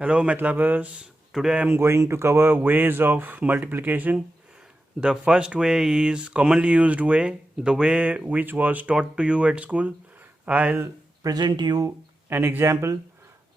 Hello math lovers. Today I am going to cover ways of multiplication. The first way is commonly used way, the way which was taught to you at school. I'll present you an example.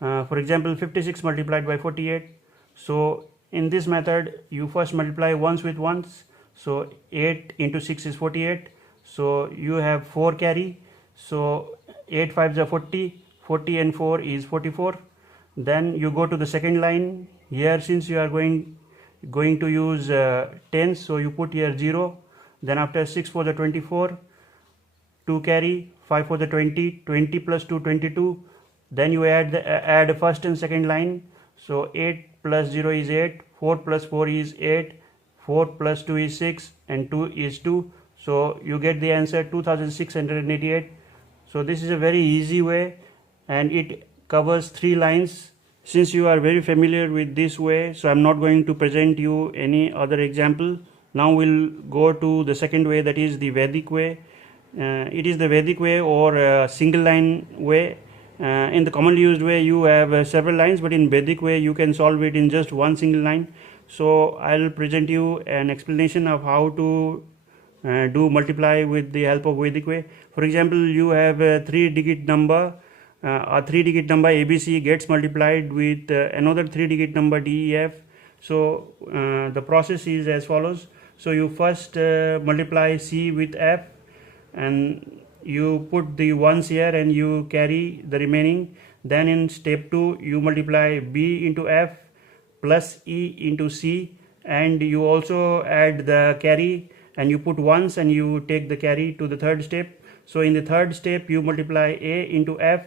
For example, 56 multiplied by 48. So in this method, you first multiply ones with ones. So 8 into 6 is 48. So you have 4 carry. So 8 5s are 40. 40 and 4 is 44. Then you go to the second line. Here, since you are going to use tens, so you put here 0. Then after 6 for the 24, 2 carry, 5 for the 20, 20 plus 2, 22. Then you add first and second line. So 8 plus 0 is 8, 4 plus 4 is 8, 4 plus 2 is 6, and 2 is 2. So you get the answer 2688. So this is a very easy way, and it covers 3 lines. Since you are very familiar with this way, so I'm not going to present you any other example. Now we'll go to the second way, that is the Vedic way. It is the Vedic way or single line way. In the commonly used way you have several lines, but in Vedic way you can solve it in just one single line. So I'll present you an explanation of how to do multiply with the help of Vedic way. For example, you have a 3-digit number. A 3-digit number ABC gets multiplied with another 3-digit number DEF. So the process is as follows. So you first multiply C with F, and you put the ones here and you carry the remaining. Then in step 2 you multiply B into F plus E into C, and you also add the carry and you put ones and you take the carry to the third step. So in the third step you multiply A into F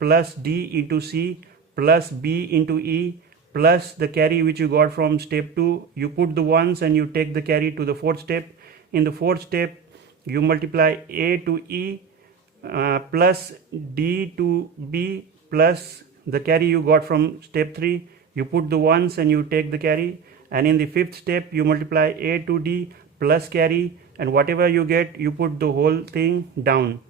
plus D into C plus B into E plus the carry which you got from step 2. You put the ones and you take the carry to the fourth step. In the fourth step you multiply A to E plus D to B plus the carry you got from step 3. You put the ones and you take the carry. And in the fifth step you multiply A to D plus carry, and whatever you get you put the whole thing down.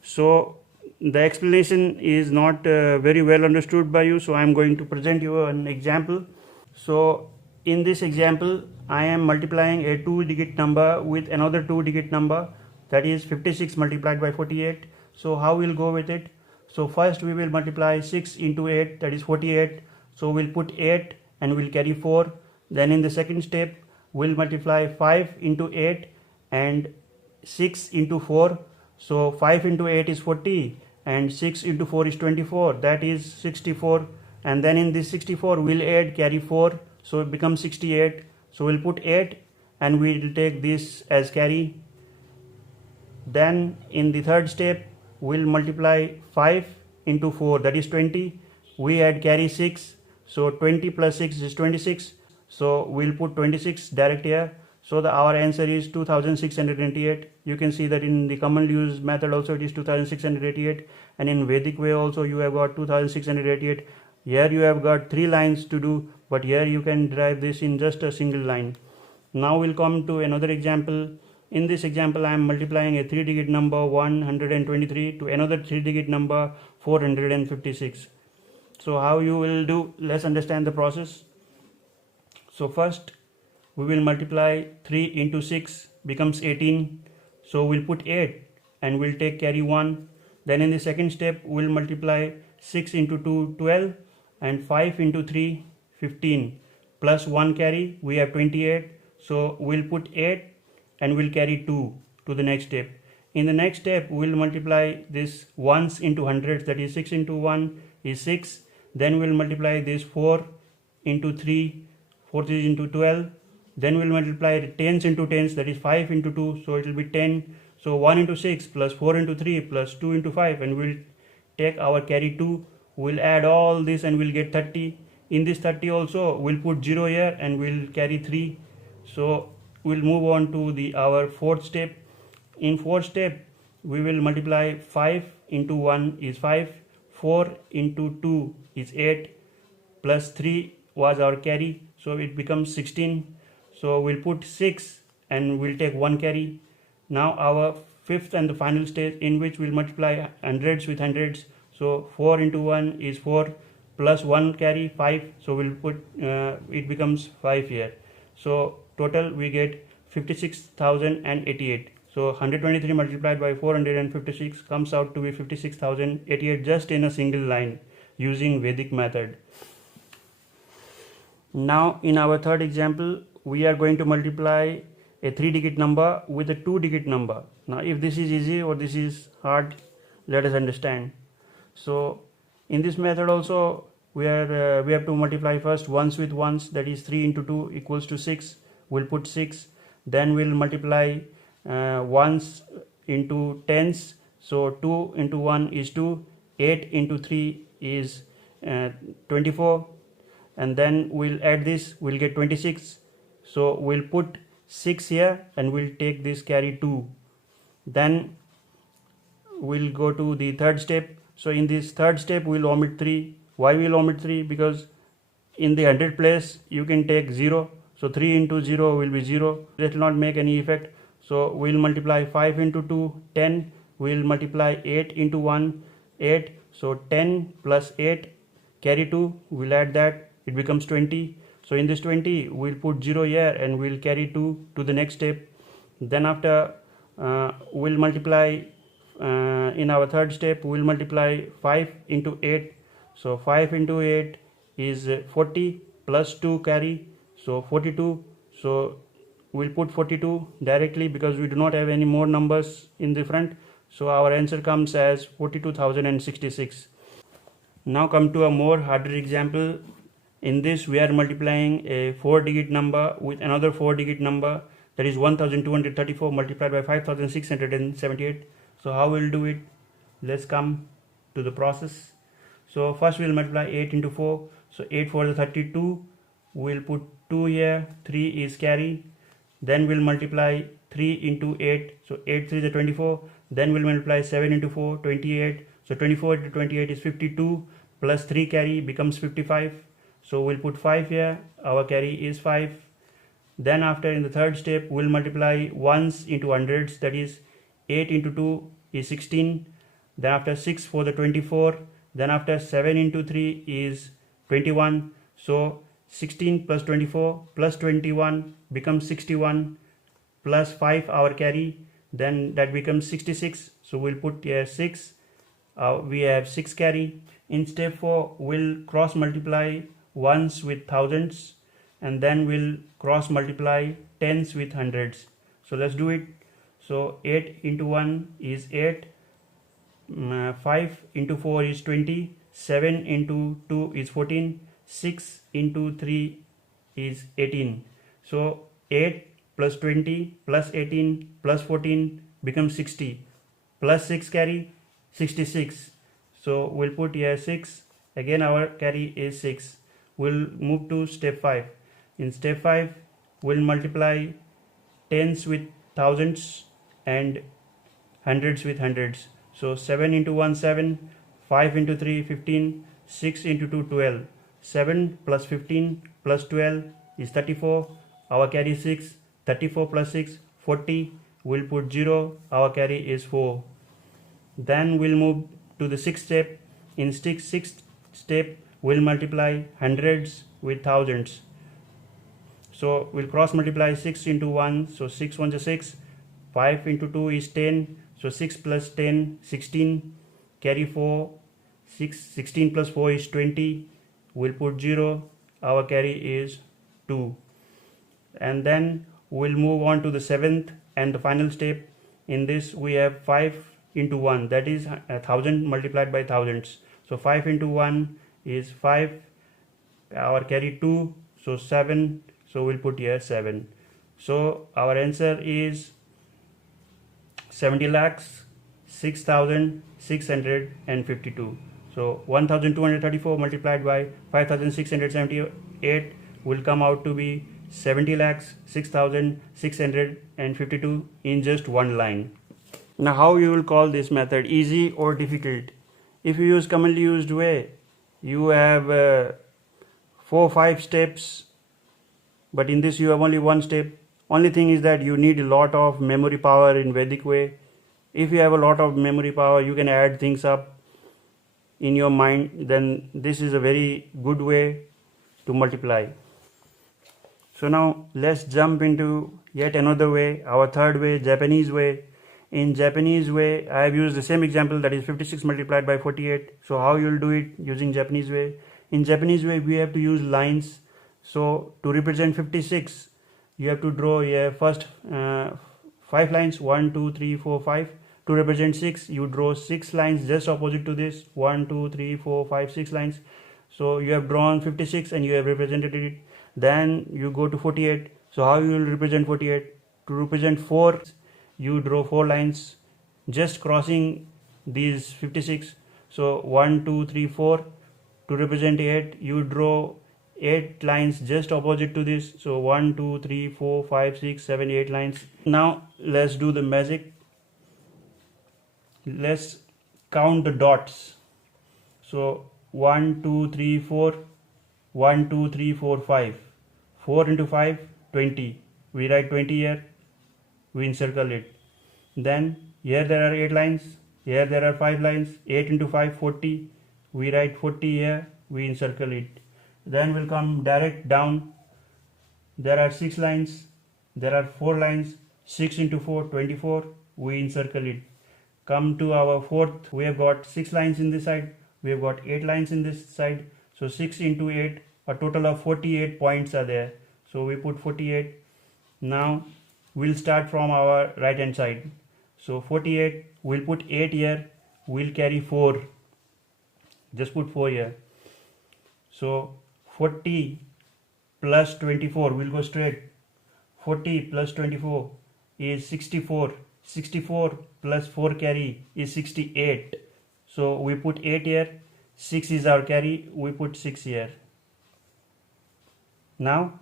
So the explanation is not very well understood by you, so I am going to present you an example. So in this example I am multiplying a 2-digit number with another 2-digit number, that is 56 multiplied by 48. So how we'll go with it? So first we will multiply 6 into 8, that is 48. So we'll put 8 and we'll carry 4. Then in the second step we'll multiply 5 into 8 and 6 into 4. So 5 into 8 is 40 and 6 into 4 is 24, that is 64. And then in this 64 we'll add carry 4, so it becomes 68. So we'll put 8 and we'll take this as carry. Then in the third step we'll multiply 5 into 4, that is 20. We add carry 6, so 20 plus 6 is 26. So we'll put 26 direct here. So our answer is 2688. You can see that in the commonly used method also it is 2688, and in Vedic way also you have got 2688. Here you have got 3 lines to do, but here you can derive this in just a single line. Now we'll come to another example. In this example I am multiplying a 3-digit number 123 to another 3-digit number 456. So how you will do? Let's understand the process. So first we will multiply 3 into 6 becomes 18. So we'll put 8 and we'll take carry 1. Then in the second step we'll multiply 6 into 2 12 and 5 into 3 15 plus 1 carry, we have 28. So we'll put 8 and we'll carry 2 to the next step. In the next step we'll multiply this ones into hundreds, that is 6 into 1 is 6. Then we'll multiply this 4 into 3, 4 is into 12. Then we'll multiply tens into tens, that is 5 into 2, so it will be 10. So 1 into 6 plus 4 into 3 plus 2 into 5, and we'll take our carry 2. We'll add all this and we'll get 30. In this 30 also we'll put 0 here and we'll carry 3. So we'll move on to our fourth step. In fourth step we will multiply 5 into 1 is 5, 4 into 2 is 8, plus 3 was our carry, so it becomes 16. So we'll put 6 and we'll take 1 carry. Now our fifth and the final stage, in which we'll multiply hundreds with hundreds. So 4 into 1 is 4, plus 1 carry 5, so we'll put it becomes 5 here. So total we get 56,088. So 123 multiplied by 456 comes out to be 56,088 just in a single line using Vedic method. Now in our third example, we are going to multiply a 3-digit number with a 2-digit number. Now if this is easy or this is hard, let us understand. So in this method also we have to multiply first ones with ones, that is 3 into 2 equals to 6. We'll put 6. Then we'll multiply ones into tens. So 2 into 1 is 2. 8 into 3 is 24. And then we'll add this, we'll get 26. So we'll put 6 here and we'll take this carry 2. Then we'll go to the third step. So in this third step we'll omit 3. Why we'll omit 3? Because in the 100 place you can take 0. So 3 into 0 will be 0. That will not make any effect. So we'll multiply 5 into 2, 10. We'll multiply 8 into 1, 8. So 10 plus 8, carry 2. We'll add that. It becomes 20. So in this 20, we'll put 0 here and we'll carry 2 to the next step. Then after, we'll multiply, in our third step, we'll multiply 5 into 8. So 5 into 8 is 40 plus 2 carry. So 42. So we'll put 42 directly because we do not have any more numbers in the front. So our answer comes as 42,066. Now come to a more harder example. In this we are multiplying a 4-digit number with another 4-digit number, that is 1234 multiplied by 5678. So how we'll do it? Let's come to the process. So first we'll multiply 8 into 4. So 8 for the 32. We'll put 2 here. 3 is carry. Then we'll multiply 3 into 8. So 8 3 is 24. Then we'll multiply 7 into 4, 28. So 24 into 28 is 52 plus 3 carry becomes 55. So we'll put 5 here. Our carry is 5. Then after in the third step we'll multiply ones into hundreds, that is 8 into 2 is 16. Then after 6 for the 24. Then after 7 into 3 is 21. So 16 plus 24 plus 21 becomes 61 plus 5 our carry, then that becomes 66. So we'll put here 6. We have 6 carry. In step 4 we'll cross multiply ones with thousands and then we'll cross multiply tens with hundreds. So let's do it. So 8 into 1 is 8, 5 into 4 is 20, 7 into 2 is 14, 6 into 3 is 18. So 8 plus 20 plus 18 plus 14 becomes 60. Plus 6 carry 66. So we'll put here 6. Again our carry is 6. We'll move to step 5. In step 5 we'll multiply tens with thousands and hundreds with hundreds. So 7 into 1 7, 5 into 3 15, 6 into 2 12. 7 plus 15 plus 12 is 34. Our carry is 6. 34 plus 6 40. We'll put 0. Our carry is 4. Then we'll move to the sixth step. In sixth step we'll multiply hundreds with thousands. So we'll cross multiply 6 into 1. So 6 1 is 6. 5 into 2 is 10. So 6 plus 10 16. Carry 4. 16 plus 4 is 20. We'll put 0. Our carry is 2. And then we'll move on to the seventh and the final step. In this we have 5 into 1, that is 1000 multiplied by thousands. So 5 into 1 is 5. Our carry 2. So 7. So we'll put here 7. So our answer is 70 lakhs 6,652. So 1234 multiplied by 5678 will come out to be 70 lakhs 6,652 in just one line. Now how you will call this method, easy or difficult? If you use commonly used way, you have 4-5 steps, but in this you have only one step. Only thing is that you need a lot of memory power in Vedic way. If you have a lot of memory power, you can add things up. in your mind, then this is a very good way to multiply. So now let's jump into yet another way, our third way, Japanese way. In Japanese way, I have used the same example, that is 56 multiplied by 48. So how you will do it using Japanese way? In Japanese way, we have to use lines. So to represent 56, you have to draw here first 5 lines, 1, 2, 3, 4, 5. To represent 6, you draw 6 lines just opposite to this, 1, 2, 3, 4, 5, 6 lines. So you have drawn 56 and you have represented it. Then you go to 48. So how you will represent 48? To represent 4, you draw 4 lines just crossing these 56. So 1, 2, 3, 4. To represent 8, you draw 8 lines just opposite to this. So 1, 2, 3, 4, 5, 6, 7, 8 lines. Now let's do the magic. Let's count the dots. So 1, 2, 3, 4. 1, 2, 3, 4, 5. 4 into 5, 20. We write 20 here. We encircle it. Then here there are 8 lines. Here there are 5 lines. 8 into 5, 40. We write 40 here. We encircle it. Then we'll come direct down. There are 6 lines. There are 4 lines. 6 into 4, 24. We encircle it. Come to our fourth. We have got 6 lines in this side. We have got 8 lines in this side. So 6 into 8, a total of 48 points are there. So we put 48. Now we'll start from our right hand side. So 48, we'll put 8 here. We'll carry 4. Just put 4 here. So 40 plus 24, we'll go straight. 40 plus 24 is 64. 64 plus 4 carry is 68. So we put 8 here. 6 is our carry. We put 6 here. Now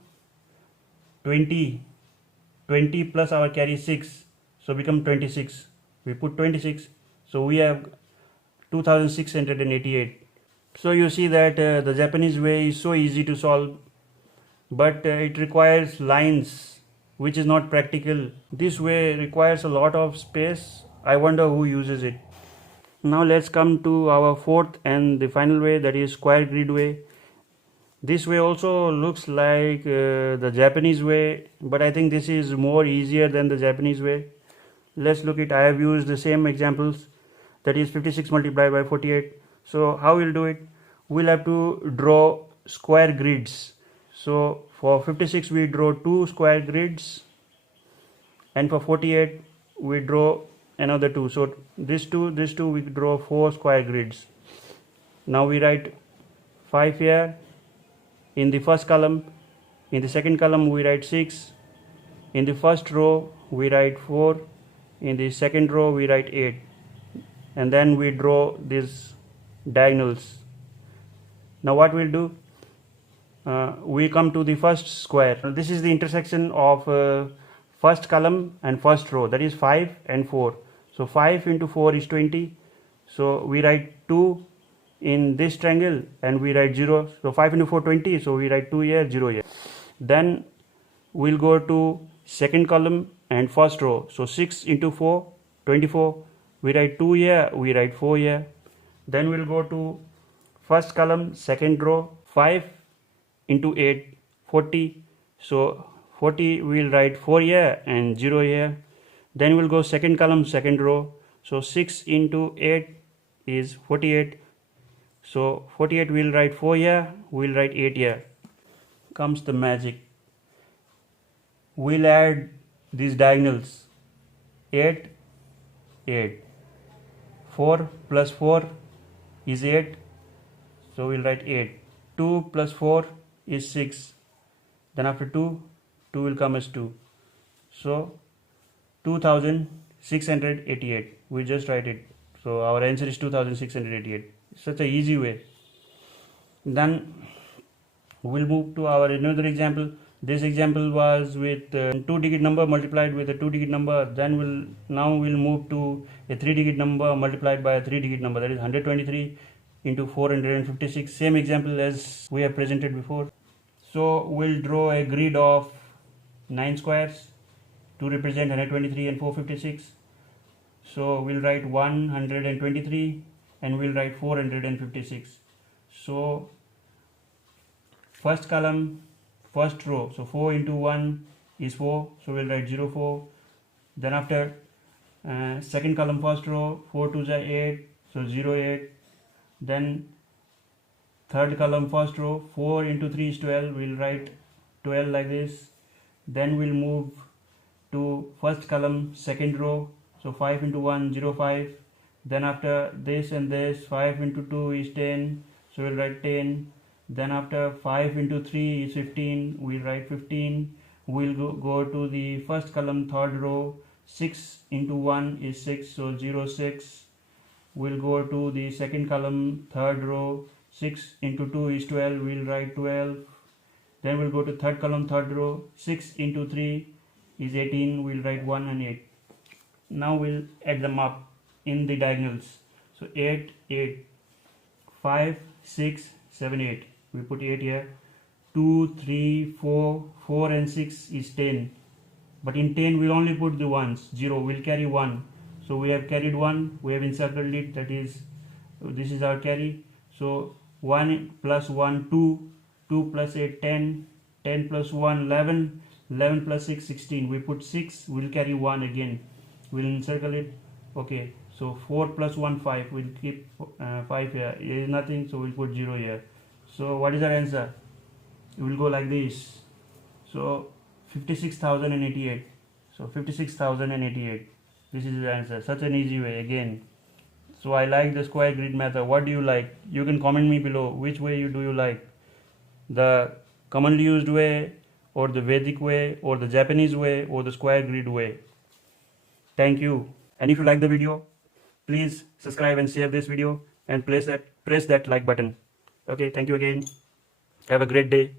20 plus our carry 6. So become 26. We put 26. So we have 2688. So you see that the Japanese way is so easy to solve, but it requires lines, which is not practical. This way requires a lot of space. I wonder who uses it. Now let's come to our fourth and the final way, that is square grid way. This way also looks like the Japanese way, but I think this is more easier than the Japanese way. Let's look at, I have used the same examples, that is 56 multiplied by 48. So how we'll do it? We'll have to draw square grids. So for 56 we draw 2 square grids, and for 48 we draw another 2. So this two we draw 4 square grids. Now we write 5 here in the first column. In the second column we write 6. In the first row we write 4. In the second row we write 8. And then we draw these diagonals. Now what we'll do? We come to the first square. This is the intersection of first column and first row, that is 5 and 4. So 5 into 4 is 20. So we write 2 in this triangle and we write 0. So 5 into 4, 20. So we write 2 here, 0 here. Then we'll go to second column and first row. So 6 into 4, 24. We write 2 here, we write 4 here. Then we'll go to first column, second row, 5 into 8, 40. So 40 we'll write 4 here and 0 here. Then we'll go second column, second row. So 6 into 8 is 48. So 48 we'll write 4 here, we'll write 8 here. Comes the magic. We'll add these diagonals. 8, 8. 4 plus 4 is 8. So we'll write 8. 2 plus 4 is 6. Then after 2 will come as 2. So 2688. We just write it. So our answer is 2688. Such a easy way. Then we'll move to our another example. This example was with 2-digit number multiplied with a 2-digit number. Then we'll move to a 3-digit number multiplied by a 3-digit number, that is 123 into 456. Same example as we have presented before. So we'll draw a grid of 9 squares to represent 123 and 456. So we'll write 123 and we'll write 456. So first column, first row, so 4 into 1 is 4, so we'll write 0 4. Then after second column, first row, 4 2 is 8, so 0 8. Then third column, first row, 4 into 3 is 12, we'll write 12 like this. Then we'll move to first column, second row, so 5 into 1 0 5. Then after this and this, 5 into 2 is 10, so we'll write 10. Then after 5 into 3 is 15, we'll write 15. We'll go to the first column, third row, 6 into 1 is 6, so 0 6. We'll go to the second column, third row, 6 into 2 is 12, we'll write 12. Then we'll go to third column, third row, 6 into 3 is 18, we'll write 1 and 8. Now we'll add them up in the diagonals. So 8 8, 5 6 7 8, we put 8 here. 2 3 4, 4 and 6 is 10, but in 10 we'll only put the ones. 0, we'll carry 1, so we have carried 1, we have encircled it, that is, this is our carry. So 1 plus 1 2, 2 plus 8 10, 10 plus 1 11, 11 plus 6 16, we put 6, we'll carry 1 again, we'll encircle it. Okay, so 4 plus 1 5, we'll keep 5 here, there is nothing, so we'll put 0 here. So what is our answer? It will go like this. So 56,088. So 56,088, this is the answer. Such an easy way again. So I like the square grid method. What do you like? You can comment me below which way do you like, the commonly used way, or the Vedic way, or the Japanese way, or the square grid way. Thank you. And if you like the video, please subscribe and share this video, and press that like button. Okay, thank you again. Have a great day.